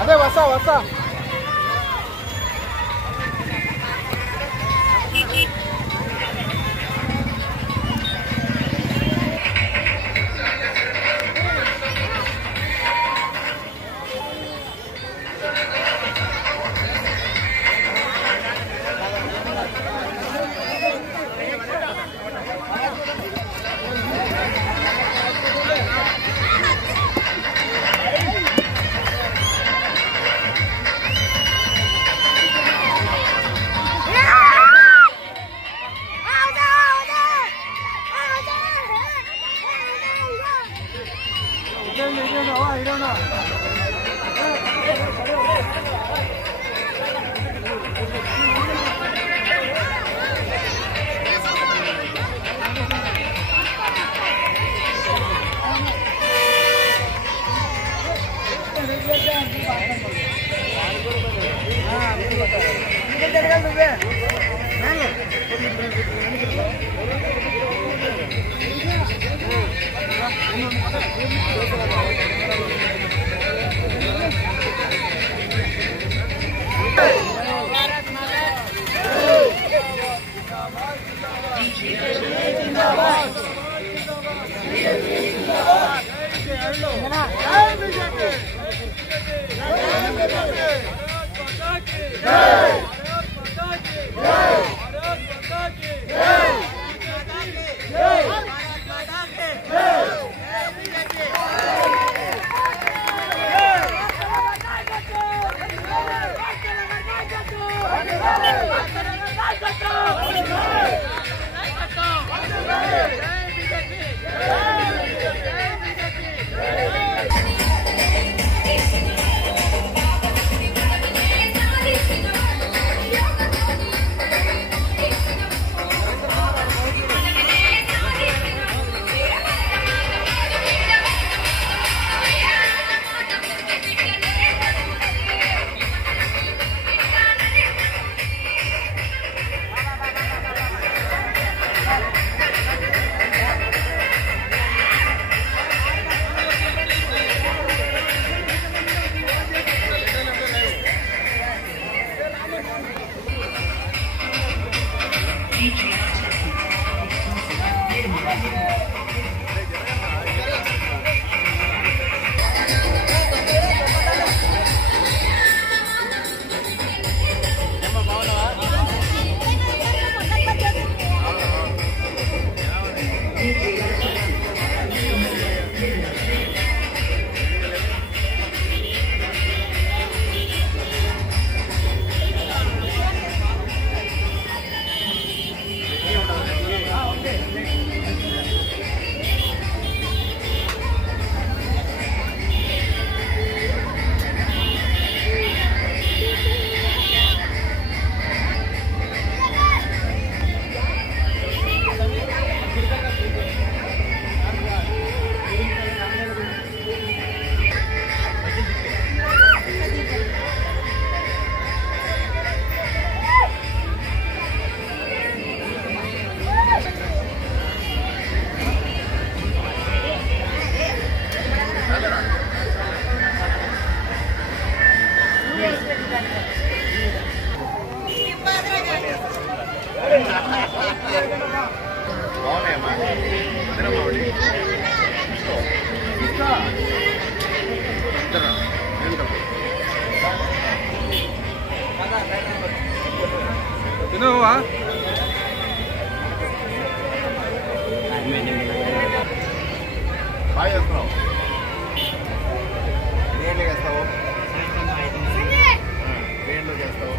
అదే వస్తా వస్తా తినవా బాయ్ చేస్తున్నావు ఏంటి చేస్తావు ఏంటి చేస్తావు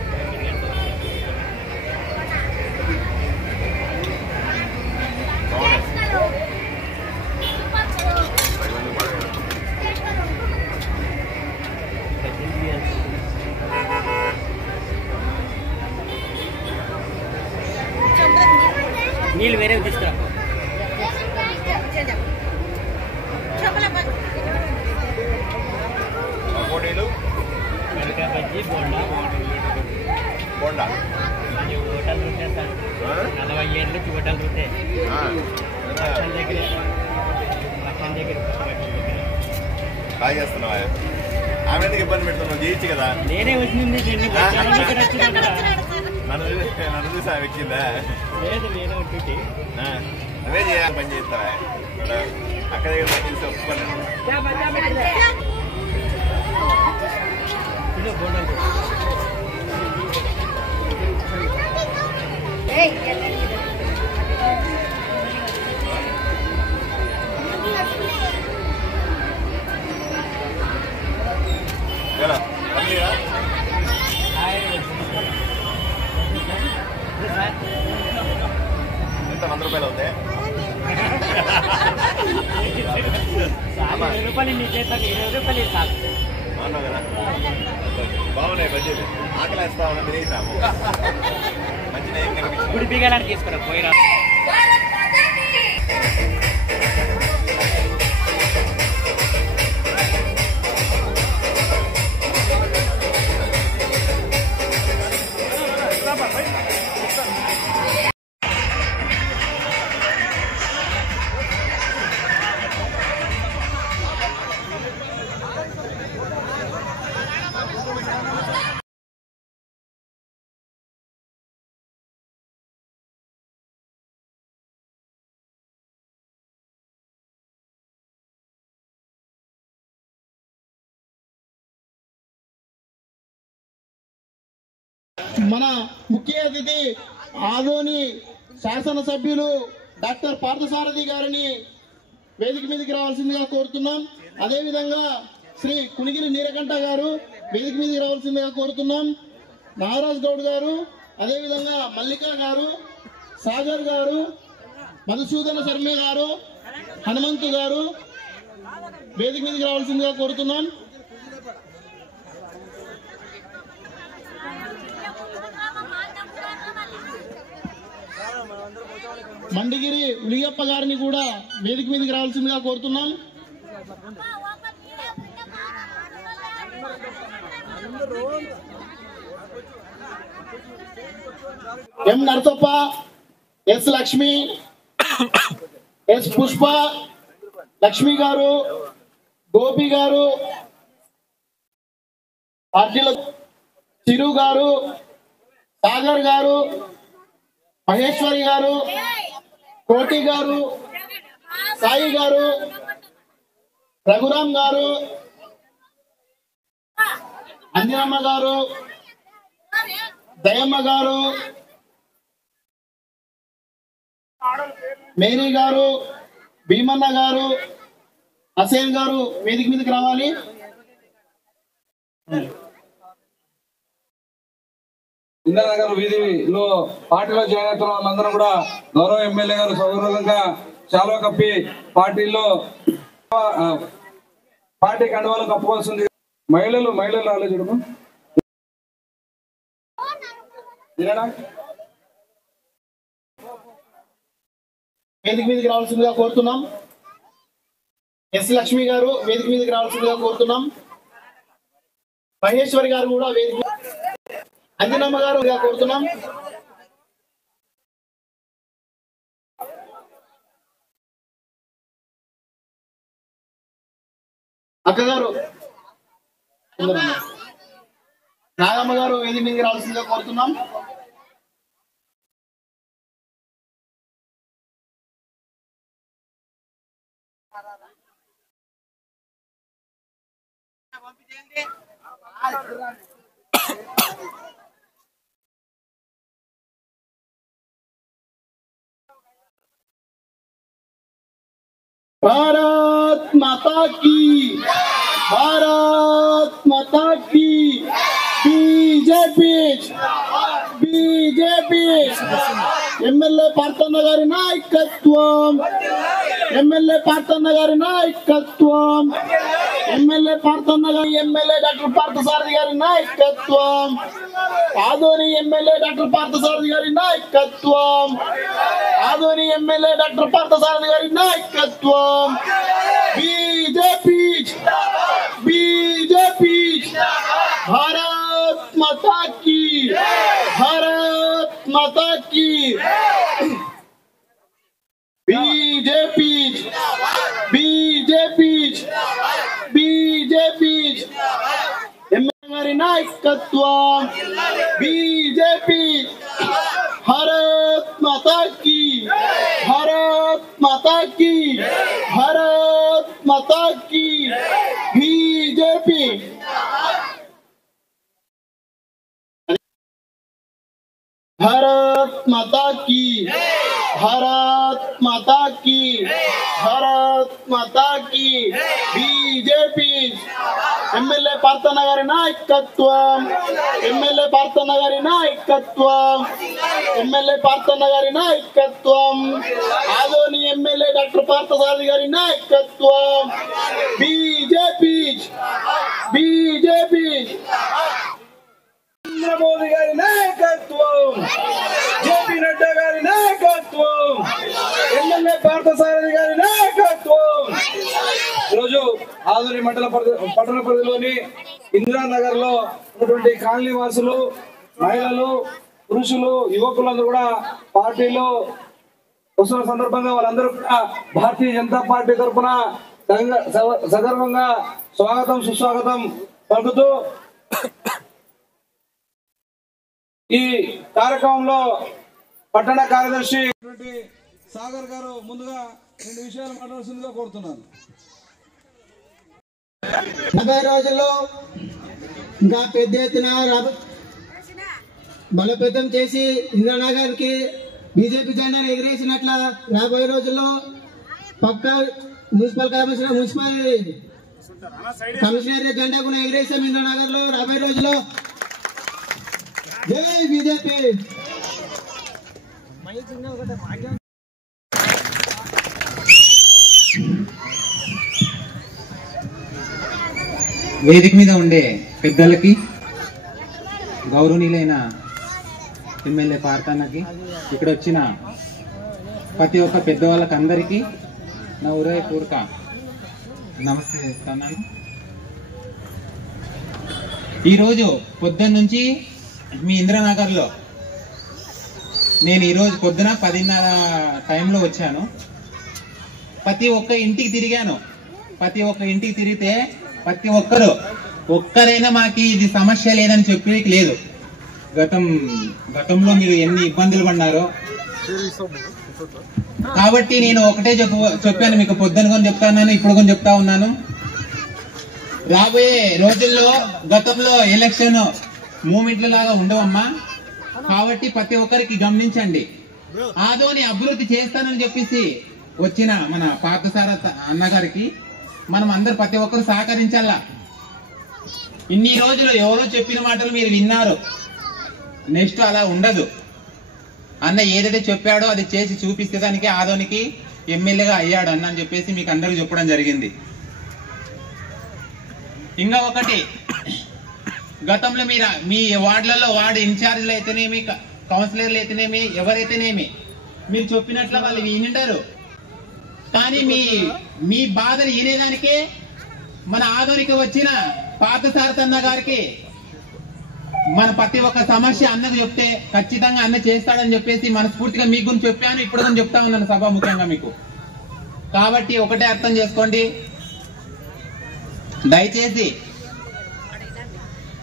నీళ్ళు వేరే తీసుకురా పకోడీలు మిరపకాయ బజ్జీ బోండా బోండా హోటల్ ఉంటాయి బాగా చేస్తున్నావా? ఆమె ఎందుకు ఇబ్బంది పెడుతున్నావు? చేయొచ్చు కదా. నేనే వచ్చింది నన్ను చూసి ఆమె ఎక్కిందా? లేదు నేనే ఉంటుంటే నువ్వే చేయాలి, పని చేస్తావా? అక్కడ దగ్గర పని చేస్తే ఒప్పుకోండి. ఎంత 100 రూపాయలు అవుతాయి? 20 రూపాయలు నీ చేస్తాను, 20 రూపాయలు ఇస్తాను. బాగున్నావు కదా? బాగున్నాయి బడ్జెట్. ఆకలి వేస్తా ఉన్నా తినేసాము. మంచి నయం కనిపించింది. గుడి బిగాలని తీసుకురా పోయిరా. మన ముఖ్య అతిథి ఆదోని శాసనసభ్యులు డాక్టర్ పార్థసారథి గారిని వేదిక మీదకి రావాల్సిందిగా కోరుతున్నాం. అదేవిధంగా శ్రీ కునిగిరి నీలకంఠ గారు వేదిక మీదకి రావాల్సిందిగా కోరుతున్నాం. నాగరాజ్ గౌడ్ గారు, అదేవిధంగా మల్లిక గారు, సాగర్ గారు, మధుసూదన శర్మ గారు, హనుమంతు గారు వేదిక మీదకి రావాల్సిందిగా కోరుతున్నాం. మండిగిరి ఉలియప్ప గారిని కూడా వేదిక మీదకి రావాల్సిందిగా కోరుతున్నాం. ఎం నరసప్ప, ఎస్ లక్ష్మి, ఎస్ పుష్ప, లక్ష్మి గారు, గోపి గారు, చిరు గారు, సాగర్ గారు, మహేశ్వరి గారు, కోటి గారు, సాయి గారు, రఘురామ్ గారు, అంజనమ్మ గారు, దయమ్మ గారు, మేరీ గారు, భీమన్న గారు, హసేన్ గారు వేదిక మీదకి రావాలి. ఇందిరానగర్ వీధిలో పార్టీలో జాయిన్ అవుతున్న వాళ్ళందరూ కూడా గౌరవ ఎమ్మెల్యే గారు సౌకర్యంగా చాలా కప్పి పార్టీలో పార్టీ కండువాలు కప్పుకోవాల్సింది. మహిళలు రాలేదు వేదిక మీదకి రావాల్సిందిగా కోరుతున్నాం. ఎస్ లక్ష్మి గారు వేదిక మీదకి రావాల్సిందిగా కోరుతున్నాం. మహేశ్వరి గారు కూడా వేదిక, అంజనమ్మ గారు కోరుతున్నాం. అక్కగారు, నాగమ్మ గారు వేదిక మీదకి రావాల్సిందిగా కోరుతున్నాం. भारत माता की, भारत माता की, बीजेपी बीजेपी ఎమ్మెల్యే పార్థన్న గారి నాయకత్వం, ఎమ్మెల్యే పార్థన్న గారి నాయకత్వం, ఎమ్మెల్యే పార్థన్న గారి, ఎమ్మెల్యే డాక్టర్ పార్థసారథి గారి నాయకత్వం, ఆదోని ఎమ్మెల్యే డాక్టర్ పార్థసారథి గారి నాయకత్వం, ఆదోని ఎమ్మెల్యే డాక్టర్ పార్థసారథి గారి నాయకత్వం. बीजेपी बीजेपी भारत माता की, भारत माता की, BJP BJP BJP BJP MLA గారి నాయకత్వం బీజేపీ భారత్ మాతా కీ భారత్ మాతా కీ భారత్ మాతా కీ బీజేపీ भारत माता की भारत माता की भारत माता की बीजेपी एमएलए पार्थन गारी नायकत्వం एमएलए पार्थन गारी नायकत्వం एमएलए पार्थन गारी नायकत्వం आदोनी एमएलए डॉक्टर पार्थसारथी गारी नायकत्వం बीजेपी बीजेपी नरेंद्र मोदी गारी नायकत्వం जेपी नड्डा गारी नायकत्వం एमएलए पार्थसारथी गारी नायकत्వం ఈరోజు ఆదోని పట్టణ పరిధిలోని ఇందిరానగర్ లో ఉన్నటువంటి కాలనీ వాసులు మహిళలు పురుషులు యువకులందరూ కూడా పార్టీలో వస్తున్న సందర్భంగా వాళ్ళందరూ కూడా భారతీయ జనతా పార్టీ తరఫున సగర్వంగా స్వాగతం సుస్వాగతం పలుకుతూ ఈ కార్యక్రమంలో పట్టణ కార్యదర్శి సాగర్ గారు ముందుగా 2 విషయాలు మాట్లాడాల్సిందిగా కోరుతున్నాను. 40 రోజుల్లో ఇంకా పెద్ద ఎత్తున బలోపేతం చేసి ఇంద్రానగర్కి బీజేపీ జెండాను ఎగిరేసినట్ల రాబోయే రోజుల్లో పక్క మున్సిపల్ కమిషనరేట్ జెండా కూడా ఎగిరేసాం ఇంద్రానగర్ లో రాబోయే రోజుల్లో. జై బీజేపీ. వేదిక మీద ఉండే పెద్దలకి, గౌరవనీయులైన ఎమ్మెల్యే పార్థన్నకి, ఇక్కడ వచ్చిన ప్రతి ఒక్క పెద్దవాళ్ళకి అందరికీ నా హృదయపూర్వక నమస్తే చేస్తున్నాను. ఈరోజు పొద్దున్న నుంచి మీ ఇంద్రనగర్లో నేను ఈరోజు పొద్దున 10:30 టైంలో వచ్చాను. ప్రతి ఒక్క ఇంటికి తిరిగాను. ప్రతి ఒక్క ఇంటికి తిరిగితే ప్రతి ఒక్కరైనా మాకు ఇది సమస్య లేదని చెప్పేకి లేదు. గతంలో మీరు ఎన్ని ఇబ్బందులు పడినారో. కాబట్టి నేను ఒకటే చెప్పాను మీకు, పొద్దున కొని చెప్తాను, ఇప్పుడు కొని చెప్తా ఉన్నాను. రాబోయే రోజుల్లో గతంలో ఎలక్షన్ మూమెంట్ల లాగా ఉండవమ్మా. కాబట్టి ప్రతి ఒక్కరికి గమనించండి. ఆదోని అభివృద్ధి చేస్తానని చెప్పేసి వచ్చిన మన పార్థసారథి అన్నగారికి మనం అందరు ప్రతి ఒక్కరు సహకరించాలా. ఇన్ని రోజులు ఎవరో చెప్పిన మాటలు మీరు విన్నారు. నెక్స్ట్ అలా ఉండదు. అన్న ఏదైతే చెప్పాడో అది చేసి చూపిస్తే దానికి ఆదోనికి ఎమ్మెల్యేగా అయ్యాడు అన్న అని చెప్పేసి మీకు అందరూ చెప్పడం జరిగింది. ఇంకా ఒకటి, గతంలో మీరు మీ వార్డులలో వార్డు ఇన్ఛార్జ్లు అయితేనేమి, కౌన్సిలర్లు అయితేనేమి, ఎవరైతేనేమి మీరు చెప్పినట్లు వాళ్ళు వినింటారు. కానీ మీ బాధలు వినేదానికే మన ఆదోనికి వచ్చిన పార్థసారథి అన్న గారికి మన ప్రతి ఒక్క సమస్య అన్నకు చెప్తే ఖచ్చితంగా అన్న చేస్తాడని చెప్పేసి మనస్ఫూర్తిగా మీ గురించి చెప్పాను. ఇప్పుడు కూడా చెప్తా ఉన్నాను సభాముఖంగా మీకు. కాబట్టి ఒకటే అర్థం చేసుకోండి, దయచేసి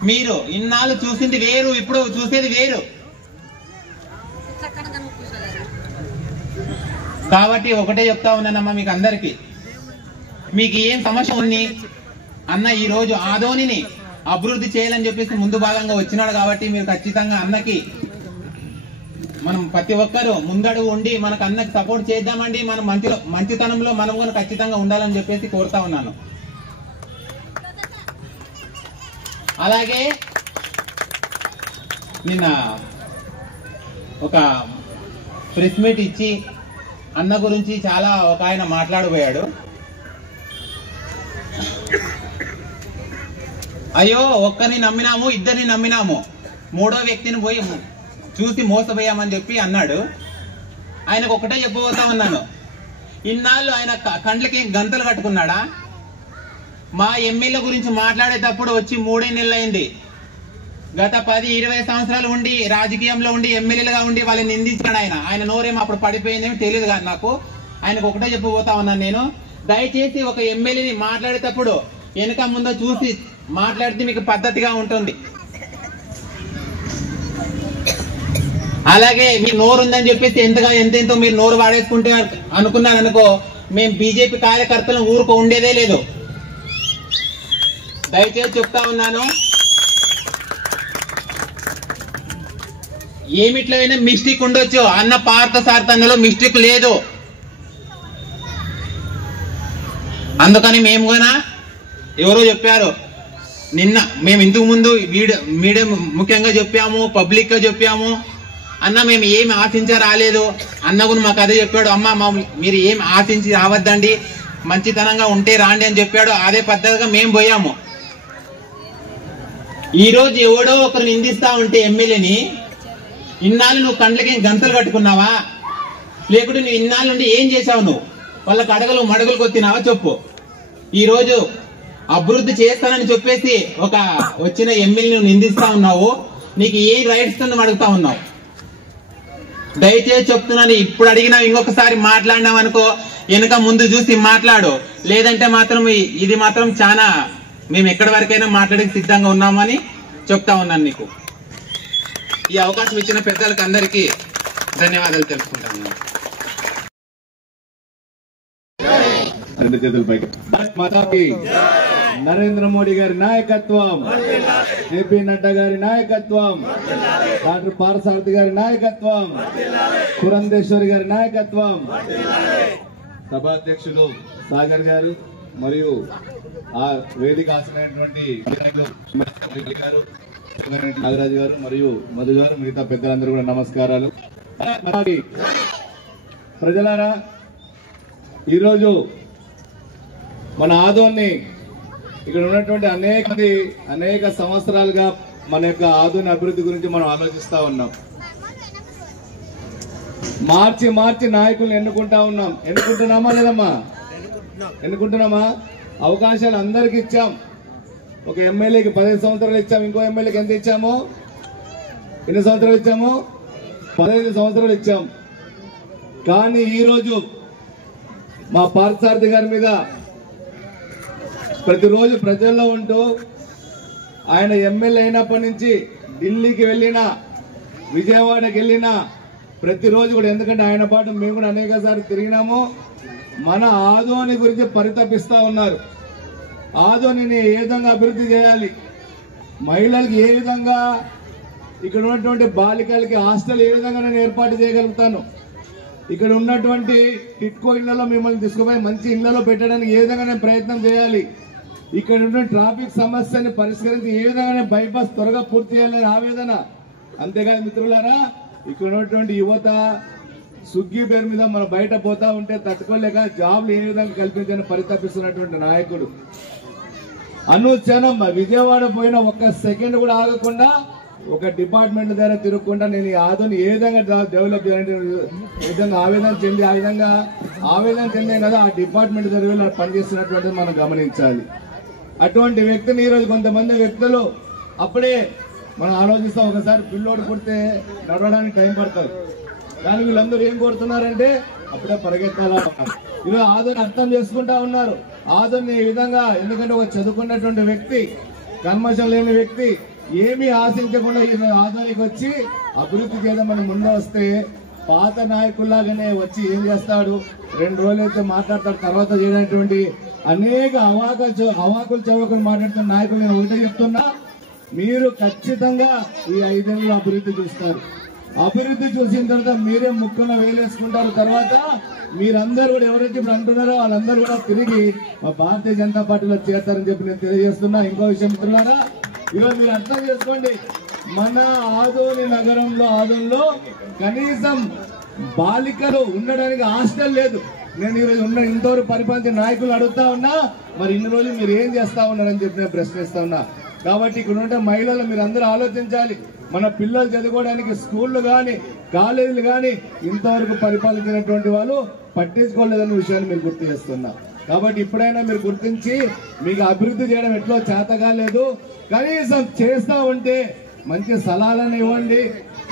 మీరు ఇన్నాళ్ళు చూసింది వేరు, ఇప్పుడు చూసేది వేరు. కాబట్టి ఒకటే చెప్తా ఉన్నానమ్మా మీకు అందరికి, మీకు ఏం సమస్య ఉంది అన్న ఈ రోజు ఆదోనిని అభివృద్ధి చేయాలని చెప్పేసి ముందు భాగంగా వచ్చినాడు. కాబట్టి మీరు ఖచ్చితంగా అన్నకి మనం ప్రతి ఒక్కరు ముందడుగు ఉండి మనకు అన్నకి సపోర్ట్ చేద్దామండి. మనం మంచితనంలో మనం కూడా ఖచ్చితంగా ఉండాలని చెప్పేసి కోరుతా ఉన్నాను. అలాగే నిన్న ఒక ప్రెస్ మీట్ ఇచ్చి అన్న గురించి చాలా ఒక ఆయన మాట్లాడబోయాడు. అయ్యో ఒక్కరిని నమ్మినాము, ఇద్దరిని నమ్మినాము, మూడో వ్యక్తిని పోయి చూసి మోసపోయామని చెప్పి అన్నాడు. ఆయనకు ఒకటే చెప్పబోతా ఉన్నాను, ఇన్నాళ్ళు ఆయన కండ్లకి గంతలు కట్టుకున్నాడా? మా ఎమ్మెల్యే గురించి మాట్లాడేటప్పుడు వచ్చి 3 నెలలు అయింది. గత 10-20 సంవత్సరాలు ఉండి రాజకీయంలో ఉండి ఎమ్మెల్యేలుగా ఉండి వాళ్ళని నిందించాడు ఆయన నోరేమో అప్పుడు పడిపోయిందేమో తెలియదు కానీ నాకు ఆయనకు ఒకటే చెప్పబోతా ఉన్నాను నేను, దయచేసి ఒక ఎమ్మెల్యేని మాట్లాడేటప్పుడు వెనక ముందో చూసి మాట్లాడితే మీకు పద్ధతిగా ఉంటుంది. అలాగే మీ నోరు ఉందని చెప్పేసి ఎంతెంతో మీరు నోరు వాడేసుకుంటే అనుకున్నారనుకో, మేము బీజేపీ కార్యకర్తలను ఊరుకో ఉండేదే లేదు. దయచేసి చెప్తా ఉన్నాను, ఏమిట్లో అయినా మిస్టేక్ ఉండొచ్చు, అన్న పార్థ సారథ్యంలో మిస్టేక్ లేదు. అందుకని మేము కూడా ఎవరో చెప్పారు నిన్న, మేము ఇంతకు ముందు మీడియా ముఖ్యంగా చెప్పాము, పబ్లిక్ గా చెప్పాము, అన్న మేము ఏమి ఆశించా రాలేదు. అన్న కూడా మాకు అదే చెప్పాడు, అమ్మ మీరు ఏం ఆశించి రావద్దండి, మంచితనంగా ఉంటే రాండి అని చెప్పాడు. అదే పద్ధతిగా మేము పోయాము. ఈ రోజు ఎవడో ఒకరు నిందిస్తా ఉంటే ఎమ్మెల్యేని, ఇన్నాళ్ళు నువ్వు కండ్లకి గంతలు కట్టుకున్నావా, లేకుంటే నువ్వు ఇన్నాళ్ళ నుండి ఏం చేసావు, నువ్వు వాళ్ళకి అడగలు మడగలు కొత్తినావా చెప్పు. ఈ రోజు అభివృద్ధి చేస్తానని చెప్పేసి ఒక వచ్చిన ఎమ్మెల్యే నువ్వు నిందిస్తా ఉన్నావు, నీకు ఏ రైట్స్ నువ్వు అడుగుతా ఉన్నావు. దయచేసి చెప్తున్నాను, ఇప్పుడు అడిగినా ఇంకొకసారి మాట్లాడినావు అనుకో, వెనక ముందు చూసి మాట్లాడు, లేదంటే మాత్రం ఇది మాత్రం చాలా మేము ఎక్కడి వరకైనా మాట్లాడేకి సిద్ధంగా ఉన్నామని చెప్తా ఉన్నాను నీకు. ఈ అవకాశం ఇచ్చిన పెద్దలకు అందరికీ ధన్యవాదాలు తెలుపుకుంటాను. రెండు చేతుల పైకి. నరేంద్ర మోడీ గారి నాయకత్వం, జేపీ నడ్డా గారి నాయకత్వం, డాక్టర్ పార్థసారథి గారి నాయకత్వం, పురంధేశ్వరి గారి నాయకత్వం, సభాధ్యక్షులు సాగర్ గారు మరియు ఆ వేదిక ఆసనైనటువంటి గారు, నాగరాజు గారు మరియు మధు గారు, మిగతా పెద్దలందరూ కూడా నమస్కారాలు. ప్రజలారా, ఈరోజు మన ఆదోని ఇక్కడ ఉన్నటువంటి అనేక సంవత్సరాలుగా మన యొక్క ఆదోని అభివృద్ధి గురించి మనం ఆలోచిస్తా ఉన్నాం. మార్చి నాయకులను ఎన్నుకుంటున్నామా లేదమ్మా? ఎన్నుకుంటున్నామా? అవకాశాలు అందరికి ఇచ్చాం. ఒక ఎమ్మెల్యేకి 15 సంవత్సరాలు ఇచ్చాం, ఇంకో ఎమ్మెల్యేకి ఎంత ఇచ్చాము? ఎన్ని సంవత్సరాలు ఇచ్చాము? 15 సంవత్సరాలు ఇచ్చాం. కానీ ఈరోజు మా పార్థసారథి గారి మీద ప్రతిరోజు ప్రజల్లో ఉంటూ, ఆయన ఎమ్మెల్యే అయినప్పటి నుంచి ఢిల్లీకి వెళ్ళినా, విజయవాడకి వెళ్ళినా ప్రతిరోజు కూడా, ఎందుకంటే ఆయన పాటు మేము కూడా అనేక సార్లు తిరిగినాము, మన ఆదోని గురించి పరితపిస్తా ఉన్నారు. ఆదోనిని ఏ విధంగా అభివృద్ధి చేయాలి, మహిళలకు ఏ విధంగా, ఇక్కడ ఉన్నటువంటి బాలికలకి హాస్టల్ ఏ విధంగా నేను ఏర్పాటు చేయగలుగుతాను, ఇక్కడ ఉన్నటువంటి టిట్కో ఇళ్లలో మిమ్మల్ని తీసుకుపోయి మంచి ఇళ్లలో పెట్టడానికి ఏ విధంగా నేను ప్రయత్నం చేయాలి, ఇక్కడ ఉన్న ట్రాఫిక్ సమస్యని పరిష్కరించి ఏ విధంగా బైపాస్ త్వరగా పూర్తి చేయాలని ఆవేదన. అంతేకాదు మిత్రులారా, ఇక్కడ ఉన్నటువంటి యువత స్విగ్గీ పేరు మీద మనం బయట పోతా ఉంటే తట్టుకోలేక జాబ్లు ఏ విధంగా కల్పించాలని పరితపిస్తున్నటువంటి నాయకుడు. అనుక్షణం విజయవాడ పోయిన ఒక్క సెకండ్ కూడా ఆగకుండా ఒక డిపార్ట్మెంట్ దగ్గర తిరగకుండా నేను ఈ ఆదోని ఏ విధంగా డెవలప్ చేయాలంటే విధంగా ఆవేదన చెందే కదా ఆ డిపార్ట్మెంట్ దగ్గర పనిచేస్తున్నటువంటిది మనం గమనించాలి. అటువంటి వ్యక్తిని ఈరోజు కొంతమంది వ్యక్తులు అప్పుడే మనం ఆలోచిస్తాం, ఒకసారి పిల్లోడు పుడితే నడవడానికి టైం పడుతుంది, కానీ వీళ్ళందరూ ఏం కోరుతున్నారంటే అప్పుడే పరిగెత్తాలా. ఈరోజు ఆదోని అర్థం చేసుకుంటా ఉన్నారు. ఆదోని ఈ విధంగా, ఎందుకంటే ఒక చదువుకున్నటువంటి వ్యక్తి, కల్మషం లేని వ్యక్తి, ఏమీ ఆశించకుండా ఈ ఆదోనికి వచ్చి అభివృద్ధి చేద్దామని ముందు వస్తే, పాత నాయకుల్లాగానే వచ్చి ఏం చేస్తాడు, 2 రోజులు అయితే మాట్లాడతాడు, తర్వాత చేయనటువంటి అనేక అవాకులు చౌకలు మాట్లాడుతున్న నాయకులు నేను ఒకటే చెప్తున్నా, మీరు ఖచ్చితంగా ఈ 5 ఏళ్ళలో అభివృద్ధి చూస్తారు. అభివృద్ధి చూసిన తర్వాత మీరే ముక్కున వేలేసుకుంటారు. తర్వాత మీరందరూ కూడా ఎవరైతే ఇప్పుడు అంటున్నారో వాళ్ళందరూ కూడా తిరిగి భారతీయ జనతా పార్టీలో చేస్తారని చెప్పి నేను తెలియజేస్తున్నా. ఇంకో విషయం మిత్రులారా, ఈరోజు మీరు అర్థం చేసుకోండి, మన ఆదోనిలో కనీసం బాలికలు ఉండడానికి హాస్టల్ లేదు. నేను ఈరోజు ఇంతవరకు పరిపాలించిన నాయకులు అడుగుతా ఉన్నా, మరి ఇన్ని రోజులు మీరు ఏం చేస్తా ఉన్నారని చెప్పి నేను ప్రశ్నిస్తా ఉన్నా. కాబట్టి ఇక్కడ ఉండే మహిళలు మీరు అందరూ ఆలోచించాలి. మన పిల్లలు చదువుకోవడానికి స్కూళ్లు కానీ కాలేజీలు కానీ ఇంతవరకు పరిపాలించినటువంటి వాళ్ళు పట్టించుకోలేదనే విషయాన్ని మీరు గుర్తు చేస్తున్నా. కాబట్టి ఇప్పుడైనా మీరు గుర్తించి, మీకు అభివృద్ధి చేయడం ఎట్లో చేత కాలేదు, కనీసం చేస్తా ఉంటే మంచి సలహాలను ఇవ్వండి,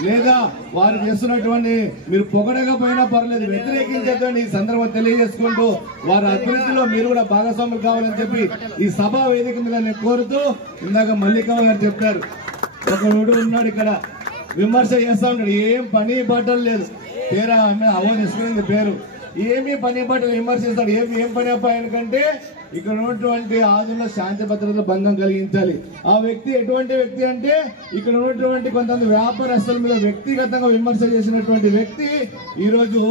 లేదా వారు చేస్తున్నటువంటి మీరు పొగడకపోయినా పర్లేదు, వ్యతిరేకించద్దని ఈ సందర్భం తెలియజేసుకుంటూ వారి అభివృద్ధిలో మీరు కూడా భాగస్వాములు కావాలని చెప్పి ఈ సభా వేదిక మీద నేను కోరుతూ, ఇందాక మల్లికావ గారు చెప్పారు, ఒకడు ఉన్నాడు ఇక్కడ విమర్శ చేస్తా ఉంటాడు, ఏం పని బట్టలు లేదు, పేరు అవో తీసుకునేది పేరు, ఏమీ పని బట్టలు విమర్శిస్తాడు, ఏం పని అబ్బాయికంటే ఇక్కడ ఉన్నటువంటి ఆదుల్లో శాంతి భద్రతల భంగం కలిగించాలి. ఆ వ్యక్తి ఎటువంటి వ్యక్తి అంటే ఇక్కడ ఉన్నటువంటి కొంతమంది వ్యాపారస్తుల మీద వ్యక్తిగతంగా విమర్శ చేసినటువంటి వ్యక్తి ఈరోజు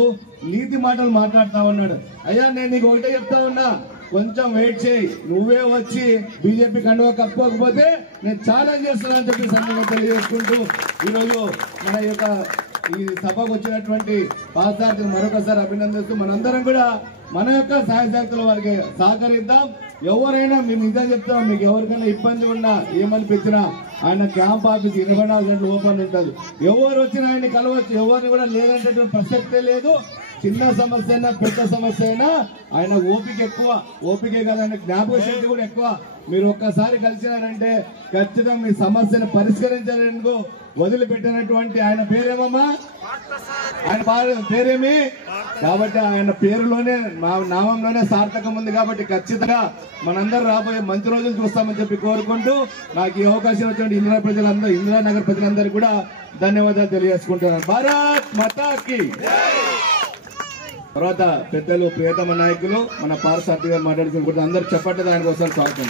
నీతి మాటలు మాట్లాడుతా ఉన్నాడు. అయ్యా నేను నీకు ఒకటే చెప్తా ఉన్నా, కొంచెం వెయిట్ చేయి, నువ్వే వచ్చి బీజేపీ కండువా కప్పుకోకపోతే నేను ఛాలెంజ్ చేస్తున్నానని చెప్పి సందర్భంగా తెలియజేసుకుంటూ ఈరోజు మన యొక్క ఈ సభకు వచ్చినటువంటి పాసార్థులు మరొకసారి అభినందిస్తూ మనందరం కూడా మన యొక్క సహాయశక్తుల వారికి సహకరిద్దాం. ఎవరైనా మేము నిజం చెప్తాం, మీకు ఎవరికైనా ఇబ్బంది ఉన్నా ఏమనిపించినా ఆయన క్యాంప్ ఆఫీస్ 24 గంటలు ఓపెన్ ఉంటుంది. ఎవరు వచ్చినా ఆయన్ని కలవచ్చు, ఎవరిని కూడా లేదంటే ప్రసక్తే లేదు. చిన్న సమస్య అయినా పెద్ద సమస్య అయినా ఆయన ఓపిక ఎక్కువ, ఓపికే కదా ఆయన జ్ఞాపక శక్తి కూడా ఎక్కువ. మీరు ఒక్కసారి కలిసినారంటే ఖచ్చితంగా మీ సమస్యను పరిష్కరించాలనుకో వదిలిపెట్టినటువంటి ఆయన పేరేమమ్మా, ఆయన పేరేమి కాబట్టి ఆయన పేరులోనే నామంలోనే సార్థకం ఉంది కాబట్టి ఖచ్చితంగా మనందరూ రాబోయే మంచి రోజులు చూస్తామని చెప్పి కోరుకుంటూ నాకు ఈ అవకాశం వచ్చినటువంటి ఇందిరానగర్ ప్రజలందరూ కూడా ధన్యవాదాలు తెలియజేసుకుంటున్నాను. భారత్ మాతాకి. తర్వాత పెద్దలు ప్రియతమ నాయకులు మన పార్సార్థి గారు మాట్లాడుకుంటున్నారు. అందరూ చెప్పండి, దానికోసం స్వాగతం.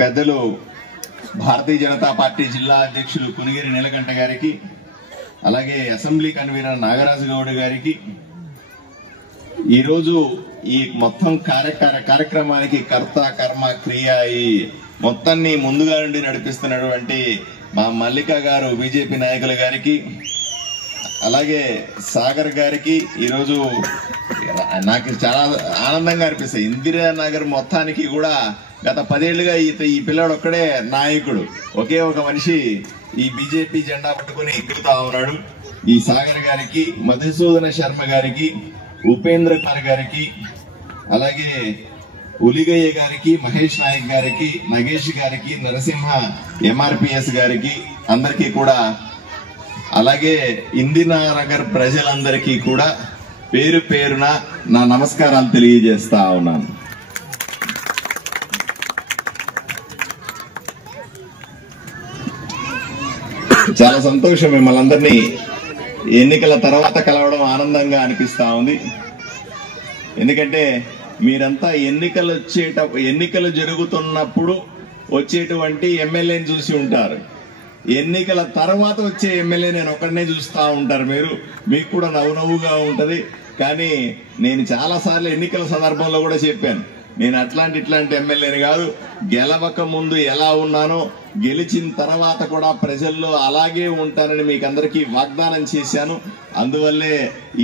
పెద్దలు భారతీయ జనతా పార్టీ జిల్లా అధ్యక్షులు కునిగిరి నీలకంఠ గారికి, అలాగే అసెంబ్లీ కన్వీనర్ నాగరాజు గౌడ్ గారికి, ఈరోజు ఈ మొత్తం కార్యక్రమానికి కర్త కర్మ క్రియ ఈ మొత్తాన్ని ముందుగా నుండి నడిపిస్తున్నటువంటి మా మల్లిక గారు బీజేపీ నాయకుల గారికి, అలాగే సాగర్ గారికి ఈరోజు నాకు చాలా ఆనందంగా అనిపిస్తుంది. ఇందిరానగర్ మొత్తానికి కూడా గత 10 ఏళ్లుగా ఈ పిల్లాడు ఒక్కడే నాయకుడు, ఒకే ఒక మనిషి ఈ బీజేపీ జెండా పట్టుకుని ఎగురుతా ఉన్నాడు. ఈ సాగర్ గారికి, మధుసూదన శర్మ గారికి, ఉపేంద్ర కుమార్ గారికి, అలాగే ఉలిగయ్య గారికి, మహేష్ నాయక్ గారికి, నగేష్ గారికి, నరసింహ ఎంఆర్పిఎస్ గారికి అందరికీ కూడా, అలాగే ఇందిరానగర్ ప్రజలందరికీ కూడా పేరు పేరున నా నమస్కారాలు తెలియజేస్తా ఉన్నాను. చాలా సంతోషం మిమ్మల్ని అందరినీ ఎన్నికల తర్వాత కలవడం ఆనందంగా అనిపిస్తా ఉంది. ఎందుకంటే మీరంతా ఎన్నికలు జరుగుతున్నప్పుడు వచ్చేటువంటి ఎమ్మెల్యేని చూసి ఉంటారు, ఎన్నికల తర్వాత వచ్చే ఎమ్మెల్యే నేను ఒకరినే చూస్తా ఉంటారు. మీకు కూడా నవ్వుగా ఉంటది. కానీ నేను చాలా సార్లు ఎన్నికల సందర్భంలో కూడా చెప్పాను, నేను ఇట్లాంటి ఎమ్మెల్యేని కాదు, గెలవక ముందు ఎలా ఉన్నానో గెలిచిన తర్వాత కూడా ప్రజల్లో అలాగే ఉంటానని మీకు అందరికీ వాగ్దానం చేశాను. అందువల్లే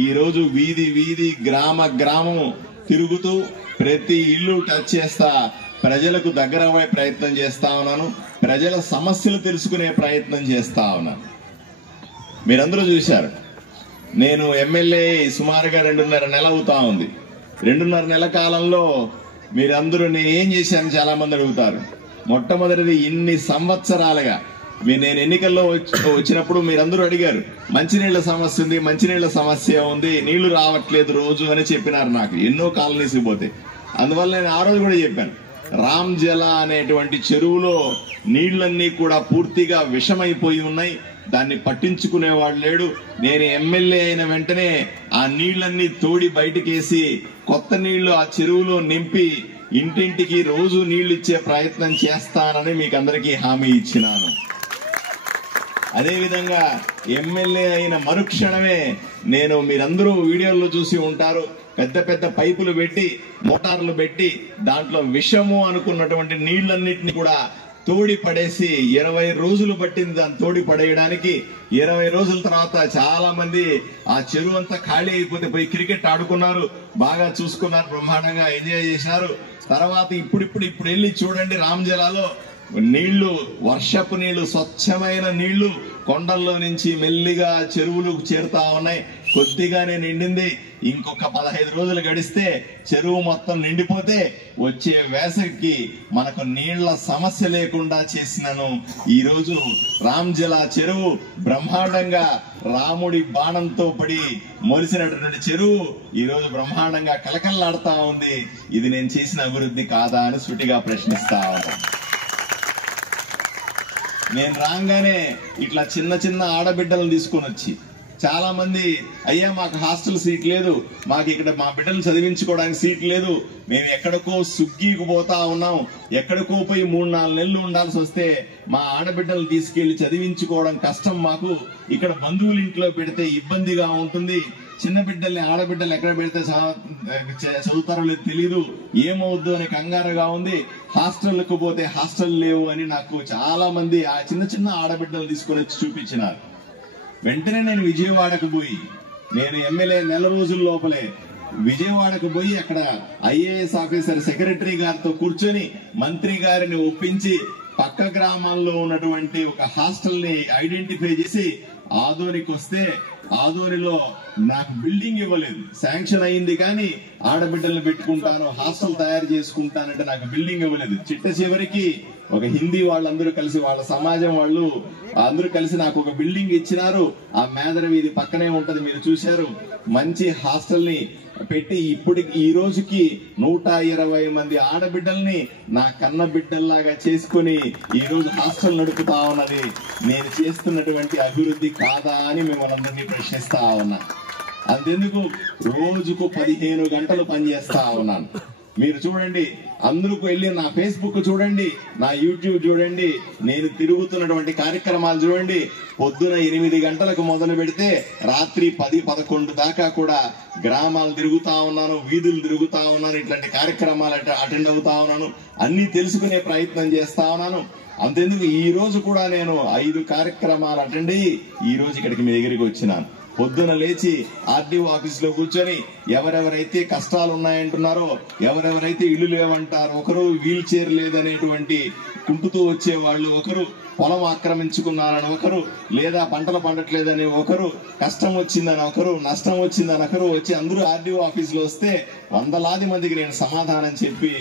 ఈ రోజు వీధి గ్రామం తిరుగుతూ ప్రతి ఇల్లు టచ్ చేస్తా ప్రజలకు దగ్గరయ్యే ప్రయత్నం చేస్తా ఉన్నాను, ప్రజల సమస్యలు తెలుసుకునే ప్రయత్నం చేస్తా ఉన్నాను. మీరందరూ చూశారు, నేను ఎమ్మెల్యే సుమారుగా 2.5 నెల అవుతా ఉంది. 2.5 నెల కాలంలో మీరందరూ నేను ఏం చేశాను చాలా మంది అడుగుతారు. మొట్టమొదటిది, ఇన్ని సంవత్సరాలుగా నేను ఎన్నికల్లో వచ్చినప్పుడు మీరందరూ అడిగారు, మంచినీళ్ల సమస్య ఉంది, నీళ్లు రావట్లేదు రోజు అని చెప్పినారు నాకు ఎన్నో కాలనీస్ పోతే. అందువల్ల నేను ఆ రోజు కూడా చెప్పాను, రామ్ జల అనేటువంటి చెరువులో నీళ్లన్నీ కూడా పూర్తిగా విషమైపోయి ఉన్నాయి, దాన్ని పట్టించుకునేవాడు లేడు. నేను ఎమ్మెల్యే అయిన వెంటనే ఆ నీళ్లన్నీ తోడి బయటకేసి కొత్త నీళ్లు ఆ చెరువులో నింపి ఇంటింటికి రోజు నీళ్లు ఇచ్చే ప్రయత్నం చేస్తానని మీకు అందరికీ హామీ ఇచ్చినాను. అదేవిధంగా ఎమ్మెల్యే అయిన మరుక్షణమే నేను, మీరందరూ వీడియోల్లో చూసి ఉంటారు, పెద్ద పైపులు పెట్టి మోటార్లు పెట్టి దాంట్లో విషము అనుకున్నటువంటి నీళ్లన్నింటినీ కూడా తోడి పడేసి 20 రోజులు పట్టింది దాన్ని తోడి పడేయడానికి. 20 రోజుల తర్వాత చాలా మంది ఆ చెరువు అంతా ఖాళీ అయిపోతే పోయి క్రికెట్ ఆడుకున్నారు, బాగా చూసుకున్నారు, బ్రహ్మాండంగా ఎంజాయ్ చేసినారు. తర్వాత ఇప్పుడు వెళ్ళి చూడండి, రామ్ జలాలో నీళ్లు, వర్షపు నీళ్లు, స్వచ్ఛమైన నీళ్లు కొండల్లో నుంచి మెల్లిగా చెరువులకు చేరుతా ఉన్నాయి. కొద్దిగానే నిండింది. ఇంకొక 15 రోజులు గడిస్తే చెరువు మొత్తం నిండిపోతే వచ్చే వేసవికి మనకు నీళ్ల సమస్య లేకుండా చేసినాను. ఈ రోజు రామ్జలా చెరువు బ్రహ్మాండంగా రాముడి బాణంతో పడి మొలిసినటువంటి చెరువు ఈ రోజు బ్రహ్మాండంగా కలకల్లాడుతా ఉంది. ఇది నేను చేసిన అభివృద్ధి కాదా అని సూటిగా ప్రశ్నిస్తా ఉన్నాను. నేను రాగానే ఇట్లా చిన్న చిన్న ఆడబిడ్డలను తీసుకొని వచ్చి చాలా మంది, అయ్యా మాకు హాస్టల్ సీట్ లేదు, మాకు ఇక్కడ మా బిడ్డలు చదివించుకోవడానికి సీట్ లేదు, మేము ఎక్కడికో సుగ్గికి పోతా ఉన్నాం, ఎక్కడికో పోయి 3-4 నెలలు ఉండాల్సి వస్తే మా ఆడబిడ్డలు తీసుకెళ్లి చదివించుకోవడం కష్టం, మాకు ఇక్కడ బంధువుల ఇంట్లో పెడితే ఇబ్బందిగా ఉంటుంది, చిన్న బిడ్డల్ని ఆడబిడ్డలు ఎక్కడ పెడితే చదువుతారో లేదు తెలియదు, ఏమవుద్దు అని కంగారుగా ఉంది, హాస్టల్కు పోతే హాస్టల్ లేవు అని నాకు చాలా మంది ఆ చిన్న చిన్న ఆడబిడ్డలు తీసుకొని వచ్చి చూపించినారు. వెంటనే నేను విజయవాడకు పోయి, నేను ఎమ్మెల్యే నెల రోజుల లోపలే విజయవాడకు పోయి అక్కడ ఐఏఎస్ ఆఫీసర్ సెక్రటరీ గారితో కూర్చొని మంత్రి గారిని ఒప్పించి పక్క గ్రామాల్లో ఉన్నటువంటి ఒక హాస్టల్ ని ఐడెంటిఫై చేసి ఆదోనికి వస్తే ఆదోనిలో నాకు బిల్డింగ్ ఇవ్వలేదు. శాంక్షన్ అయింది కానీ ఆడబిడ్డల్ని పెట్టుకుంటాను, హాస్టల్ తయారు చేసుకుంటానంటే నాకు బిల్డింగ్ ఇవ్వలేదు. చిట్ట చివరికి ఒక హిందీ వాళ్ళందరూ కలిసి, వాళ్ళ సమాజం వాళ్ళు అందరూ కలిసి నాకు ఒక బిల్డింగ్ ఇచ్చినారు. ఆ మేదర వీధి పక్కనే ఉంటది, మీరు చూశారు. మంచి హాస్టల్ ని పెట్టి ఇప్పటికి ఈ రోజుకి 120 మంది ఆడబిడ్డల్ని నా కన్న బిడ్డల్లాగా చేసుకుని ఈ రోజు హాస్టల్ నడుపుతా ఉన్నది నేను చేస్తున్నటువంటి అభివృద్ధి కాదా అని మిమ్మల్ని అందరినీ ప్రశ్నిస్తా ఉన్నా. అంతెందుకు రోజుకు 15 గంటలు పనిచేస్తా ఉన్నాను. మీరు చూడండి, అందరికి వెళ్ళి నా ఫేస్బుక్ చూడండి, నా యూట్యూబ్ చూడండి, నేను తిరుగుతున్నటువంటి కార్యక్రమాలు చూడండి. పొద్దున 8 గంటలకు మొదలు పెడితే రాత్రి 10-11 దాకా కూడా గ్రామాలు తిరుగుతా ఉన్నాను, వీధులు తిరుగుతా ఉన్నాను, ఇట్లాంటి కార్యక్రమాలు అటెండ్ అవుతా ఉన్నాను, అన్ని తెలుసుకునే ప్రయత్నం చేస్తా ఉన్నాను. అంతెందుకు ఈ రోజు కూడా నేను 5 కార్యక్రమాలు అటెండ్ అయ్యి ఈ రోజు ఇక్కడికి మీ దగ్గరికి వచ్చినాను. పొద్దున లేచి ఆర్డీఓ ఆఫీస్ లో కూర్చొని ఎవరెవరైతే కష్టాలు ఉన్నాయంటున్నారో, ఎవరెవరైతే ఇల్లు లేవంటారో, ఒకరు వీల్ చైర్ లేదనేటువంటి కుంటుతూ వచ్చే వాళ్ళు, ఒకరు పొలం ఆక్రమించుకున్నారని ఒకరు, లేదా పంటలు పండట్లేదని ఒకరు, కష్టం వచ్చిందని ఒకరు, నష్టం వచ్చిందని ఒకరు వచ్చి అందరూ ఆర్డీఓ ఆఫీస్ లో వస్తే వందలాది మందికి నేను సమాధానం చెప్పి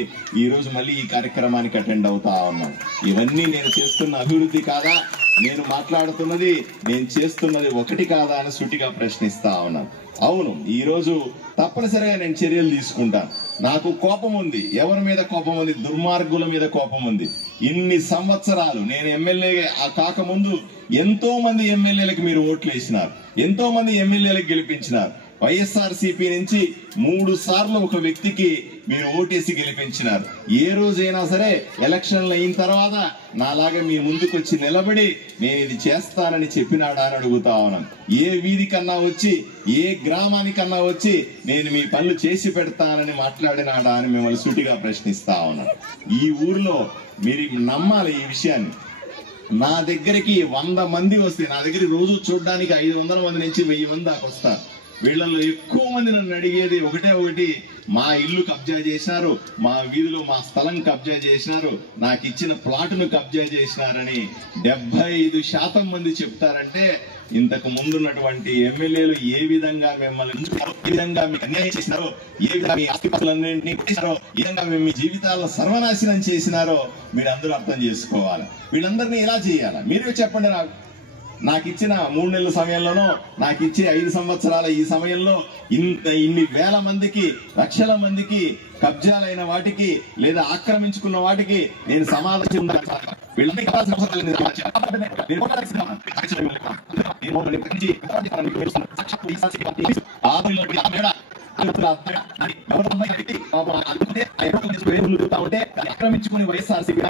ఈ రోజు మళ్ళీ ఈ కార్యక్రమానికి అటెండ్ అవుతా ఉన్నాను. ఇవన్నీ నేను చేస్తున్న అభివృద్ధి కాదా? నేను మాట్లాడుతున్నది, నేను చేస్తున్నది ఒకటి కాదా అని సూటిగా ప్రశ్నిస్తా ఉన్నాను. అవును, ఈ రోజు తప్పనిసరిగా నేను చర్యలు తీసుకుంటాను. నాకు కోపం ఉంది. ఎవరి మీద కోపం ఉంది? దుర్మార్గుల మీద కోపం ఉంది. ఇన్ని సంవత్సరాలు నేను ఎమ్మెల్యే కాకముందు ఎంతో మంది ఎమ్మెల్యేలకు మీరు ఓట్లు వేసినారు, ఎంతో మంది ఎమ్మెల్యేలకు గెలిపించినారు. వైఎస్ఆర్సీపీ నుంచి 3 సార్లు ఒక వ్యక్తికి మీరు ఓటేసి గెలిపించినారు. ఏ రోజైనా సరే ఎలక్షన్లు అయిన తర్వాత నాలాగా మీ ముందుకు వచ్చి నిలబడి నేను ఇది చేస్తానని చెప్పినాడా అని అడుగుతా ఉన్నాను. ఏ వీధి కన్నా వచ్చి, ఏ గ్రామానికన్నా వచ్చి నేను మీ పనులు చేసి పెడతానని మాట్లాడినాడా అని మిమ్మల్ని సూటిగా ప్రశ్నిస్తా ఉన్నాను. ఈ ఊర్లో మీరు నమ్మాలి ఈ విషయాన్ని. నా దగ్గరికి 100 మంది వస్తే, నా దగ్గర రోజు చూడడానికి 500 మంది నుంచి 1000 మంది దాకా వస్తారు. వీళ్ళల్లో ఎక్కువ మంది నన్ను అడిగేది ఒకటి, మా ఇల్లు కబ్జా చేసినారు, మా వీధిలో మా స్థలం కబ్జా చేసినారు, నాకు ఇచ్చిన ప్లాట్ను కబ్జా చేసినారని 75% మంది చెప్తారంటే ఇంతకు ముందున్నటువంటి ఎమ్మెల్యేలు ఏ విధంగా మిమ్మల్ని ఉంచుతారో, ఏ విధంగా మీకు అన్యాయం చేసినారో, ఏ విధంగా మీ ఆస్తిపాస్తులన్నింటినీ కొట్టేశారో, ఏ విధంగా మేము మీ జీవితాలను సర్వనాశనం చేసినారో మీరందరూ అర్థం చేసుకోవాలి. వీళ్ళందరినీ ఎలా చేయాలి మీరే చెప్పండి. నాకు ఇచ్చిన 3 నెలల సమయంలోనో, నాకు ఇచ్చే 5 సంవత్సరాల ఈ సమయంలో ఇన్ని వేల మందికి, లక్షల మందికి కబ్జాలైన వాటికి లేదా ఆక్రమించుకున్న వాటికి నేను సమాధానం ఆక్రమించుకుని వైఎస్ఆర్సీపీ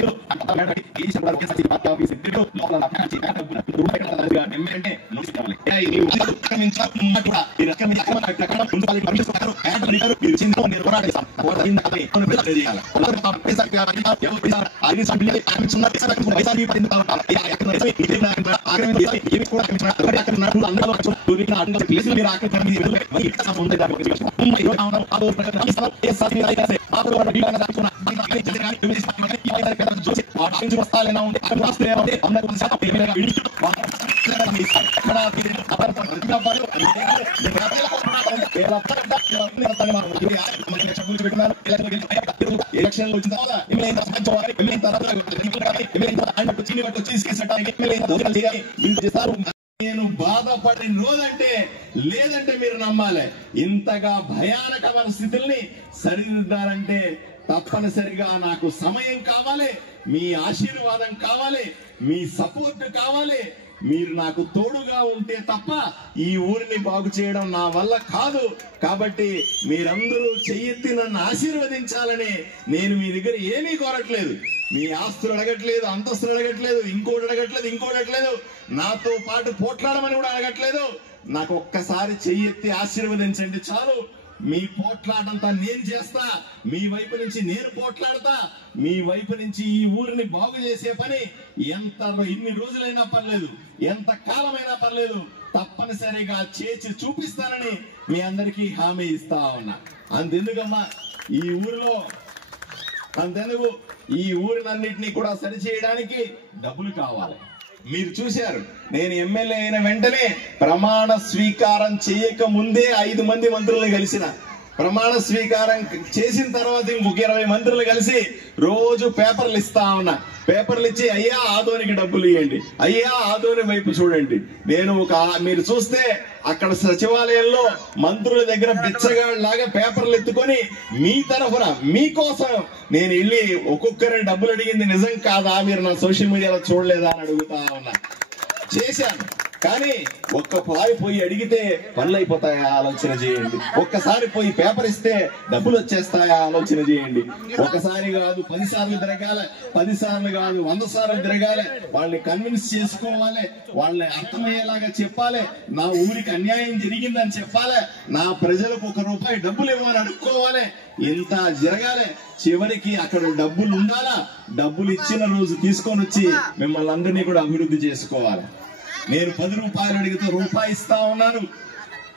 ఎలక్షన్ వచ్చిన తర్వాత నేను బాధపడిన రోజంటే లేదంటే మీరు నమ్మాలి. ఇంతగా భయానకమైన స్థితుల్ని సరిదిద్దాలంటే తప్పనిసరిగా నాకు సమయం కావాలి, మీ ఆశీర్వాదం కావాలి, మీ సపోర్ట్ కావాలి. మీరు నాకు తోడుగా ఉంటే తప్ప ఈ ఊరిని బాగు చేయడం నా వల్ల కాదు. కాబట్టి మీరందరూ చెయ్యెత్తి నన్ను ఆశీర్వదించాలని నేను మీ దగ్గర ఏమీ కోరట్లేదు. మీ ఆస్తులు అడగట్లేదు, అంతస్తులు అడగట్లేదు, ఇంకోటి అడగట్లేదు. నాతో పాటు పోట్లాడమని కూడా అడగట్లేదు. నాకు ఒక్కసారి చెయ్యెత్తి ఆశీర్వదించండి చాలు. మీ పోట్లాటంతా నేను చేస్తా, మీ వైపు నుంచి నేను పోట్లాడతా, మీ వైపు నుంచి ఈ ఊరిని బాగు చేసే పని ఇన్ని రోజులైనా పర్లేదు, ఎంత కాలమైనా పర్లేదు, తప్పనిసరిగా చేసి చూపిస్తానని మీ అందరికీ హామీ ఇస్తా ఉన్నా. అంతెందుకమ్మా ఈ ఊరినన్నిటినీ కూడా సరిచేయడానికి డబ్బులు కావాలి. మీరు చూశారు, నేను ఎమ్మెల్యే అయిన వెంటనే ప్రమాణ స్వీకారం చేయక ముందే 5 మంది మంత్రులను కలిసిన. ప్రమాణ స్వీకారం చేసిన తర్వాత ఇంకొక 20 మంత్రులు కలిసి రోజు పేపర్లు ఇస్తా ఉన్నా. పేపర్లు ఇచ్చి అయ్యా ఆదోనికి డబ్బులు ఇవ్వండి, అయ్యా ఆదోని వైపు చూడండి. మీరు చూస్తే అక్కడ సచివాలయంలో మంత్రుల దగ్గర బిచ్చగాళ్ళలాగా పేపర్లు ఎత్తుకొని మీ తరఫున మీకోసం నేను వెళ్ళి ఒక్కొక్కరి డబ్బులు అడిగింది నిజం కాదా, మీరు నా సోషల్ మీడియాలో చూడలేదా అని అడుగుతా ఉన్నా. చేశాను, కానీ ఒక్కసారి పోయి అడిగితే పనులు అయిపోతాయా ఆలోచన చేయండి. ఒక్కసారి పోయి పేపర్ ఇస్తే డబ్బులు వచ్చేస్తాయా ఆలోచన చేయండి. ఒకసారి కాదు 10 సార్లు తిరగాలి, 10 సార్లు కాదు 100 సార్లు తిరగాలి. వాళ్ళని కన్విన్స్ చేసుకోవాలి, వాళ్ళని అర్థమయ్యేలాగా చెప్పాలి. నా ఊరికి అన్యాయం జరిగిందని చెప్పాలి, నా ప్రజలకు 1 రూపాయి డబ్బులు ఇవ్వమని అడుక్కోవాలి. ఇంత జరగాలి. చివరికి అక్కడ డబ్బులు ఉండాలా, డబ్బులు ఇచ్చిన రోజు తీసుకొని వచ్చి మిమ్మల్ని అందరినీ కూడా అభివృద్ధి చేసుకోవాలి. నేను 10 రూపాయలు అడిగితే రూపాయి ఇస్తా ఉన్నాను.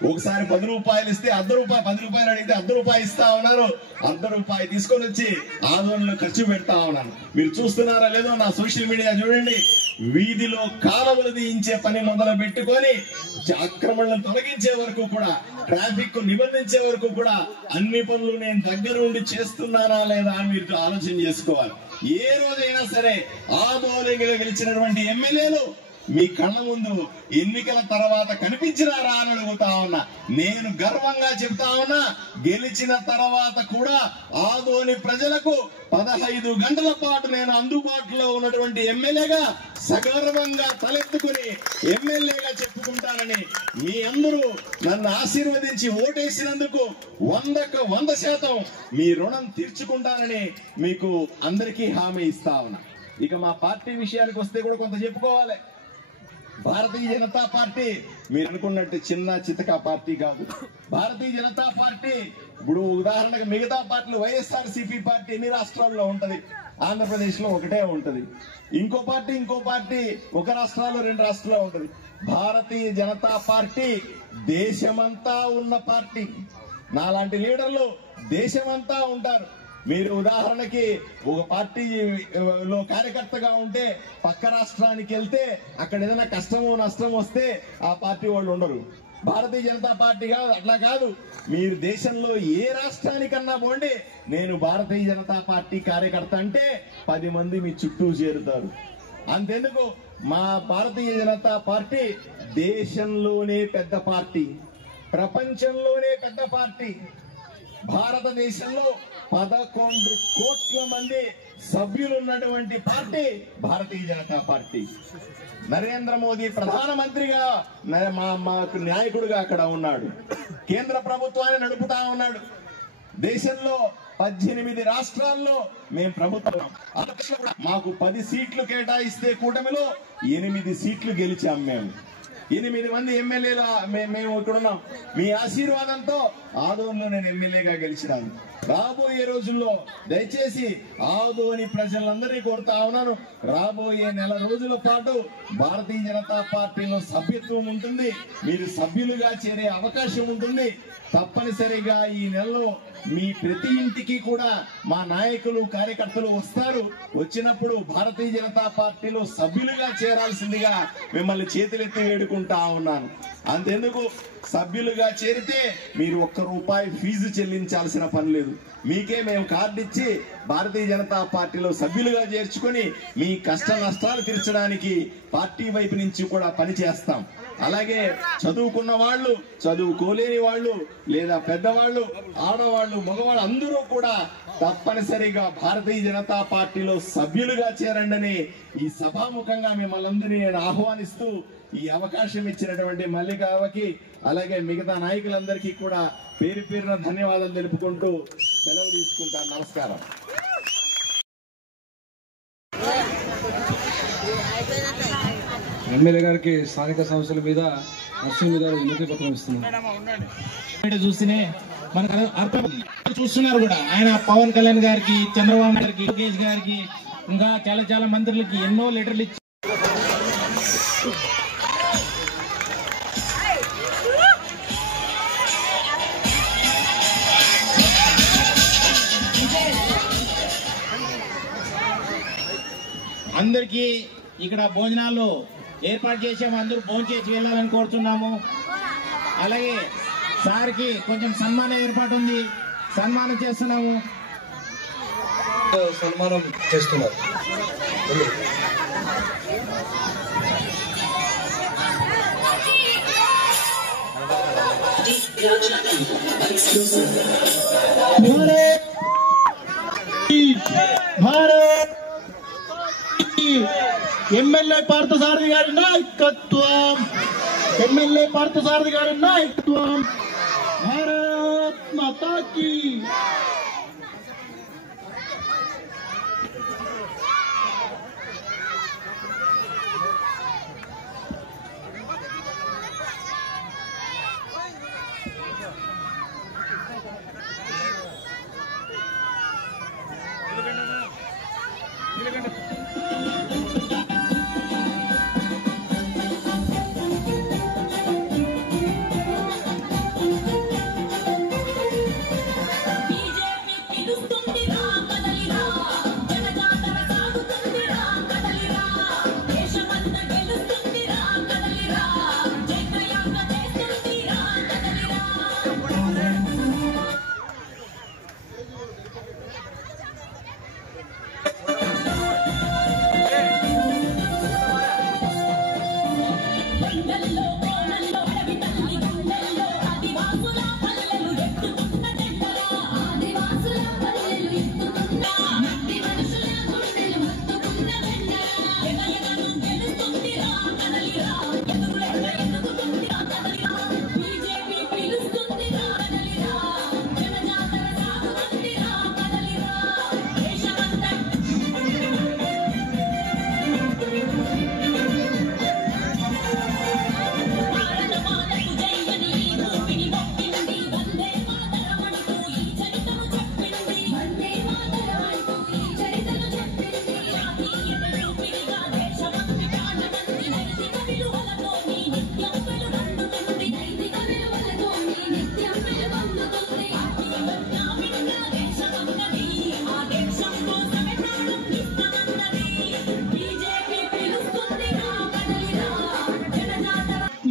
ఒకసారి 10 రూపాయలు ఇస్తే ₹1 10 రూపాయలు అడిగితే ₹1 ఇస్తా ఉన్నారు. ₹1 తీసుకొని వచ్చి ఆదోళనలో ఖర్చు పెడతా ఉన్నాను. మీరు చూస్తున్నారా లేదో నా సోషల్ మీడియా చూడండి. వీధిలో కాలువలు తీయించే పని మొదలు పెట్టుకొని ఆక్రమణలను తొలగించే వరకు కూడా, ట్రాఫిక్ నిబంధించే వరకు కూడా అన్ని పనులు నేను దగ్గర ఉండి చేస్తున్నానా లేదా అని మీరు ఆలోచన చేసుకోవాలి. ఏ రోజైనా సరే ఆదోళనలో గెలిచినటువంటి ఎమ్మెల్యేలు మీ కళ్ళ ముందు ఎన్నికల తర్వాత కనిపించినారా అని అడుగుతా ఉన్నా. నేను గర్వంగా చెప్తా ఉన్నా, గెలిచిన తర్వాత కూడా ఆదోని ప్రజలకు 15 గంటల పాటు నేను అందుబాటులో ఉన్నటువంటి ఎమ్మెల్యేగా సగర్వంగా తలెత్తుకుని ఎమ్మెల్యేగా చెప్పుకుంటానని మీ అందరూ నన్ను ఆశీర్వదించి ఓటేసినందుకు 100% మీ రుణం తీర్చుకుంటానని మీకు అందరికీ హామీ ఇస్తా ఉన్నా. ఇక మా పార్టీ విషయానికి వస్తే కూడా కొంత చెప్పుకోవాలి. భారతీయ జనతా పార్టీ మీరు అనుకున్నట్టు చిన్న చితకా పార్టీ కాదు. భారతీయ జనతా పార్టీ ఇప్పుడు ఉదాహరణకు మిగతా పార్టీలు వైఎస్ఆర్సీపీ పార్టీ ఎన్ని రాష్ట్రాల్లో ఉంటది, ఆంధ్రప్రదేశ్ లో ఒకటే ఉంటది. ఇంకో పార్టీ ఒక రాష్ట్రాల్లో 2 రాష్ట్రాల్లో ఉంటది. భారతీయ జనతా పార్టీ దేశమంతా ఉన్న పార్టీ. నాలాంటి లీడర్లు దేశమంతా ఉంటారు. మీరు ఉదాహరణకి ఒక పార్టీలో కార్యకర్తగా ఉంటే పక్క రాష్ట్రానికి వెళ్తే అక్కడ ఏదైనా కష్టమో నష్టం వస్తే ఆ పార్టీ వాళ్ళు ఉండరు. భారతీయ జనతా పార్టీ కాదు, అట్లా కాదు. మీరు దేశంలో ఏ రాష్ట్రానికన్నా పోండి, నేను భారతీయ జనతా పార్టీ కార్యకర్త అంటే 10 మంది మీ చుట్టూ చేరుతారు. అంతెందుకు, మా భారతీయ జనతా పార్టీ దేశంలోనే పెద్ద పార్టీ, ప్రపంచంలోనే పెద్ద పార్టీ. భారతదేశంలో 11 కోట్ల మంది సభ్యులు ఉన్నటువంటి పార్టీ భారతీయ జనతా పార్టీ. నరేంద్ర మోదీ ప్రధానమంత్రిగా మాకు నాయకుడిగా అక్కడ ఉన్నాడు. కేంద్ర ప్రభుత్వాన్ని నడుపుతా ఉన్నాడు. దేశంలో 18 రాష్ట్రాల్లో మేము ప్రభుత్వం. మాకు 10 సీట్లు కేటాయిస్తే కూటమిలో 8 సీట్లు గెలిచాం. మేము 8 మంది ఎమ్మెల్యేలు మేము ఇక్కడ ఉన్నాం. మీ ఆశీర్వాదంతో ఆదోళనలో నేను ఎమ్మెల్యేగా గెలిచినాను. రాబోయే రోజుల్లో దయచేసి ఆదోని ప్రజలందరినీ కోరుతా ఉన్నాను. రాబోయే నెల రోజుల పాటు భారతీయ జనతా పార్టీలో సభ్యత్వం ఉంటుంది. మీరు సభ్యులుగా చేరే అవకాశం ఉంటుంది. తప్పనిసరిగా ఈ నెలలో మీ ప్రతి ఇంటికి కూడా మా నాయకులు కార్యకర్తలు వస్తారు. వచ్చినప్పుడు భారతీయ జనతా పార్టీలో సభ్యులుగా చేరాల్సిందిగా మిమ్మల్ని చేతులెత్తి వేడుకుంటా ఉన్నాను. అంతెందుకు, సభ్యులుగా చేరితే మీరు ₹1 ఫీజు చెల్లించాల్సిన పని లేదు. మీకే మేము కార్డు ఇచ్చి భారతీయ జనతా పార్టీలో సభ్యులుగా చేర్చుకొని మీ కష్ట నష్టాలు తీర్చడానికి పార్టీ వైపు నుంచి కూడా పని చేస్తాం. అలాగే చదువుకున్న వాళ్ళు, చదువుకోలేని వాళ్ళు, లేదా పెద్దవాళ్ళు, ఆడవాళ్ళు, మగవాళ్ళు అందరూ కూడా తప్పనిసరిగా భారతీయ జనతా పార్టీలో సభ్యులుగా చేరండి ఈ సభాముఖంగా మిమ్మల్ని అందరినీ నేను ఆహ్వానిస్తూ ఈ అవకాశం ఇచ్చినటువంటి మల్లికావకి అలాగే మిగతా నాయకులందరికీ కూడా పేరు పేరున ధన్యవాదాలు తెలుపుకుంటూ సెలవు తీసుకుంటాను. నమస్కారం. ఎమ్మెల్యే గారికి స్థానిక సమస్యల మీద నరసింహ గారు వినతి పత్రం ఇస్తున్నారు. చూస్తేనే మనకు అర్థం చూస్తున్నారు కూడా. ఆయన పవన్ కళ్యాణ్ గారికి, చంద్రబాబు గారికి, లోకేష్ గారికి, ఇంకా చాలా మంత్రులకి ఎన్నో లెటర్లు ఇచ్చి అందరికీ ఇక్కడ భోజనాలు ఏర్పాటు చేసాము. అందరూ భోజనం చేసి వెళ్ళాలని కోరుతున్నాము. అలాగే సార్కి కొంచెం సన్మానం ఏర్పాటు ఉంది, సన్మానం చేస్తున్నాము. సన్మానం చేస్తున్నారు. ఎమ్మెల్యే పార్థసారథి గారి నాయకత్వం, ఎమ్మెల్యే పార్థసారథి గారి నాయకత్వం. భారత్ మాతా కీ.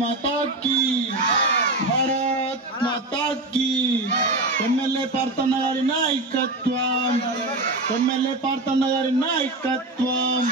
మాతా కీ, భారత్ మాతా కీ. ఎమ్మెల్యే పార్థన్న గారి నాయకత్వం, ఎమ్మెల్యే పార్థన్న గారి నాయకత్వం.